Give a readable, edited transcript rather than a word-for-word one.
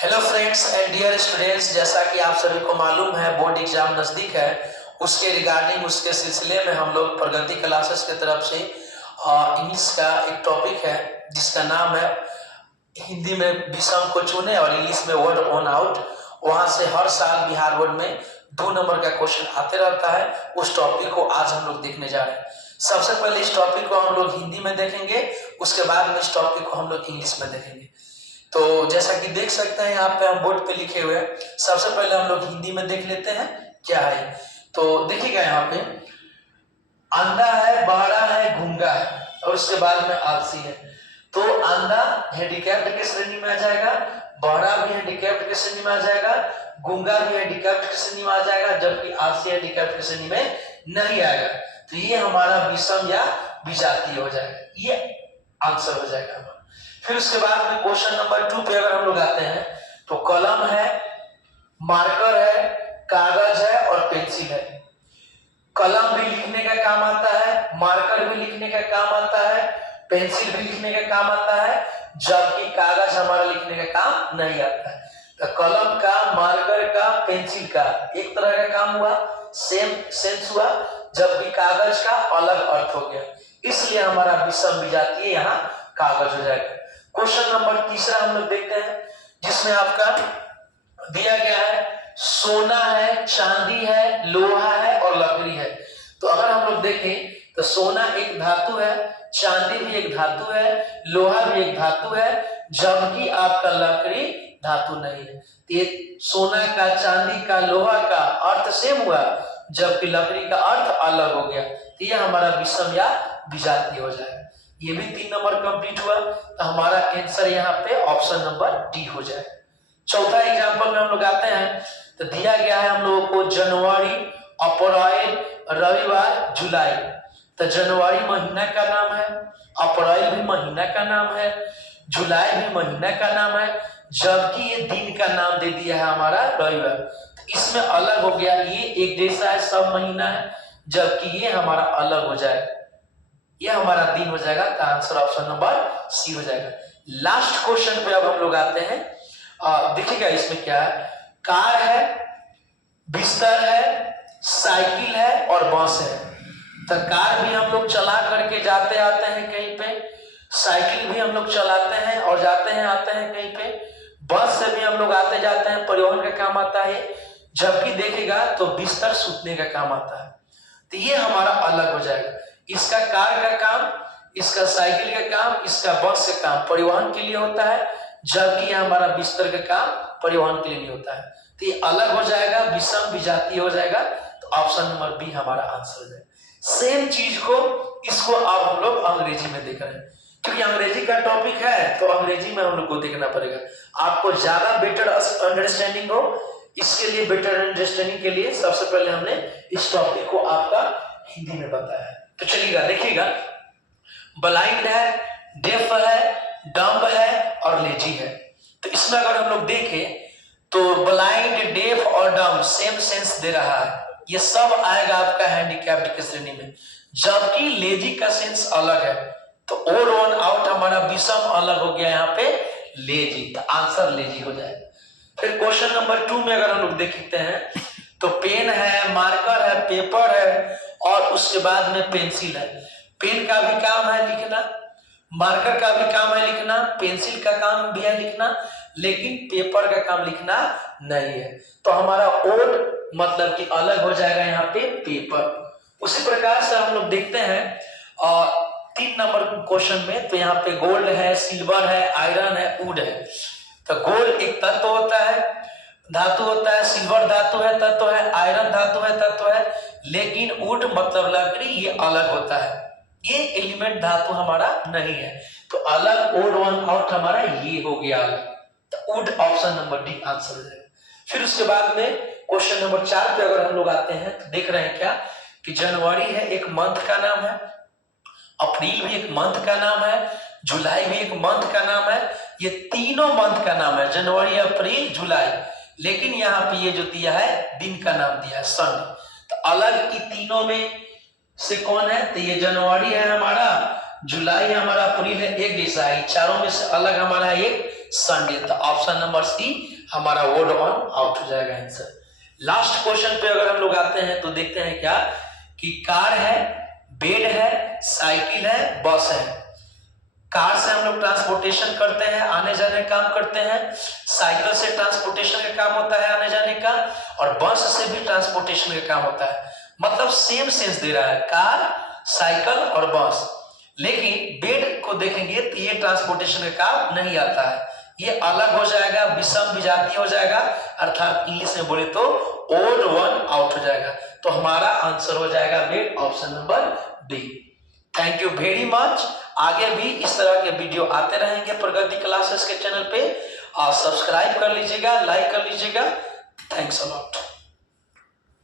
Hello friends and dear students, जैसा कि आप सभी को मालूम है बोर्ड एग्जाम नज़दीक है। उसके रिगार्डिंग उसके सिलसिले में हम लोग प्रगति क्लासेस की तरफ से इंग्लिश का एक टॉपिक है जिसका नाम है हिंदी में विषम को चुने और इंग्लिश में वर्ड ऑन आउट। वहां से हर साल बिहार बोर्ड में 2 नंबर का क्वेश्चन आते रहता है। उस टॉपिक को आज हम लोग देखने जा रहे हैं। सबसे पहले इस टॉपिक को हम लोग हिंदी में देखेंगे, उसके बाद में इस टॉपिक को हम लोग इंग्लिश में देखेंगे। तो जैसा कि देख सकते हैं यहाँ पे हम बोर्ड पे लिखे हुए हैं। सबसे पहले हम लोग हिंदी में देख लेते हैं क्या है। तो देखिएगा यहाँ पे अंधा है, बहरा है, गूंगा है और उसके बाद में आलसी है। तो अंधा हैंडीकैप्ड के श्रेणी में आ जाएगा, बहरा भी हैंडीकैप्ड के श्रेणी में आ जाएगा, गूंगा भी हैंडीकैप्ड के श्रेणी में आ जाएगा, जबकि आलसी हैंडीकैप्ड के श्रेणी में नहीं आएगा। तो ये हमारा विषम या विजातीय हो जाएगा, ये आंसर हो जाएगा हमारा। फिर उसके बाद में क्वेश्चन नंबर 2 पे अगर हम लोग आते हैं तो कलम है, मार्कर है, कागज है और पेंसिल है। कलम भी लिखने का काम आता है, मार्कर भी लिखने का काम आता है, पेंसिल भी लिखने का काम आता है, जबकि कागज हमारा लिखने का काम नहीं आता है। तो कलम का, मार्कर का, पेंसिल का एक तरह का काम हुआ, सेम सेंस हुआ, जबकि कागज का अलग अर्थ हो गया। इसलिए हमारा विषम विजातीय यहाँ कागज हो जाएगा। क्वेश्चन नंबर 3 हम लोग देखते हैं जिसमें आपका दिया गया है सोना है, चांदी है, लोहा है और लकड़ी है। तो अगर हम लोग देखें तो सोना एक धातु है, चांदी भी एक धातु है, लोहा भी एक धातु है, जबकि आपका लकड़ी धातु नहीं है। तो ये सोना का, चांदी का, लोहा का अर्थ सेम हुआ, जबकि लकड़ी का अर्थ अलग हो गया। तो ये हमारा विषम या विजातीय हो जाएगा। ये भी 3 नंबर कंप्लीट हुआ। तो हमारा आंसर यहाँ पे ऑप्शन नंबर डी हो जाए। चौथा एग्जांपल में हम लोग आते हैं तो दिया गया है हम लोगों को जनवरी, अप्रैल, रविवार, जुलाई। तो जनवरी महीना का नाम है, अप्रैल भी महीना का नाम है, जुलाई भी महीना का नाम है, जबकि ये दिन का नाम दे दिया है हमारा रविवार। तो इसमें अलग हो गया, ये एक जैसा है, सब महीना है, जबकि ये हमारा अलग हो जाएगा, ये हमारा दिन हो जाएगा। तो आंसर ऑप्शन नंबर सी हो जाएगा। लास्ट क्वेश्चन पे अब हम लोग आते हैं। देखिएगा इसमें क्या है, कार है, बिस्तर है, साइकिल है और बस है। तो कार भी हम लोग चला करके जाते आते हैं कहीं पे, साइकिल भी हम लोग चलाते हैं और जाते हैं आते हैं कहीं पे, बस से भी हम लोग आते जाते हैं, परिवहन का काम आता है, जबकि देखेगा तो बिस्तर सूतने का काम आता है। तो ये हमारा अलग हो जाएगा। इसका कार का काम, इसका साइकिल का काम, इसका बस का काम परिवहन के लिए होता है, जबकि हमारा बिस्तर का काम परिवहन के लिए नहीं होता है। तो ये अलग हो जाएगा, विषम विजातीय हो जाएगा। तो ऑप्शन नंबर बी हमारा आंसर हो जाएगा। सेम चीज को इसको अब हम लोग अंग्रेजी में देख रहे हैं, क्योंकि अंग्रेजी का टॉपिक है तो अंग्रेजी में हम लोग को देखना पड़ेगा। आपको ज्यादा बेटर अंडरस्टैंडिंग हो, इसके लिए बेटर अंडरस्टैंडिंग के लिए सबसे पहले हमने इस टॉपिक को आपका हिंदी में बताया है। तो चलिएगा देखिएगा, ब्लाइंड है, डेफ है, डम्ब है और लेजी है। तो इसमें अगर हम लोग देखें तो ब्लाइंड, डेफ और डम्ब सेम सेंस दे रहा है, ये सब आएगा आपका हैंडीकैप्ड की श्रेणी में, जबकि लेजी का सेंस अलग है। तो ओड ऑन आउट हमारा विषम अलग हो गया यहाँ पे लेजी, तो आंसर लेजी हो जाएगा। फिर क्वेश्चन नंबर 2 में अगर हम लोग देखते हैं तो पेन है, मार्कर है, पेपर है और उसके बाद में पेंसिल है। पेन का भी काम है लिखना, मार्कर का भी काम है लिखना, पेंसिल का काम भी है लिखना, लेकिन पेपर का काम लिखना नहीं है। तो हमारा ओड मतलब कि अलग हो जाएगा यहाँ पे पेपर। उसी प्रकार से हम लोग देखते हैं और 3 नंबर क्वेश्चन में, तो यहाँ पे गोल्ड है, सिल्वर है, आयरन है, वुड है। तो गोल्ड एक तत्व होता है, धातु होता है, सिल्वर धातु है, तत्व है, आयरन धातु है, तत्व है, लेकिन वुड मतलब लकड़ी ये अलग होता है, ये एलिमेंट धातु हमारा नहीं है। तो अलग, ओड वन आउट हमारा ये हो गया अलग। तो would option number D answer हो जाएगा। फिर उसके बाद में क्वेश्चन नंबर 4 पे अगर हम लोग आते हैं तो देख रहे हैं क्या कि जनवरी है एक मंथ का नाम है, अप्रैल भी एक मंथ का नाम है, जुलाई भी एक मंथ का नाम है, ये तीनों मंथ का नाम है, जनवरी, अप्रैल, जुलाई। लेकिन यहाँ पे ये जो दिया है दिन का नाम दिया है सन। तो अलग इन तीनों में से कौन है, तो ये जनवरी है हमारा, जुलाई है हमारा, अप्रैल है, एक जैसा है। चारों में से अलग हमारा एक संडे। तो ऑप्शन नंबर सी हमारा वर्ड ऑन आउट हो जाएगा आंसर। लास्ट क्वेश्चन पे अगर हम लोग आते हैं तो देखते हैं क्या कि कार है, बेड है, साइकिल है, बस है। कार से हम लोग ट्रांसपोर्टेशन करते हैं, आने जाने का काम करते हैं। साइकिल से ट्रांसपोर्टेशन का काम होता है, आने जाने का। और बस से भी ट्रांसपोर्टेशन का काम होता है। मतलब सेम सेंस दे रहा है, कार, साइकिल और बस। लेकिन बेड को देखेंगे तो ये ट्रांसपोर्टेशन का काम नहीं आता है, ये अलग हो जाएगा, विषम विजातीय हो जाएगा, अर्थात इंग्लिश में बोले तो ओड वन आउट हो जाएगा। तो हमारा आंसर हो जाएगा bed, option number D. Thank you very much. आगे भी इस तरह के वीडियो आते रहेंगे प्रगति क्लासेस के चैनल पे। सब्सक्राइब कर लीजिएगा, लाइक कर लीजिएगा। Thanks a lot.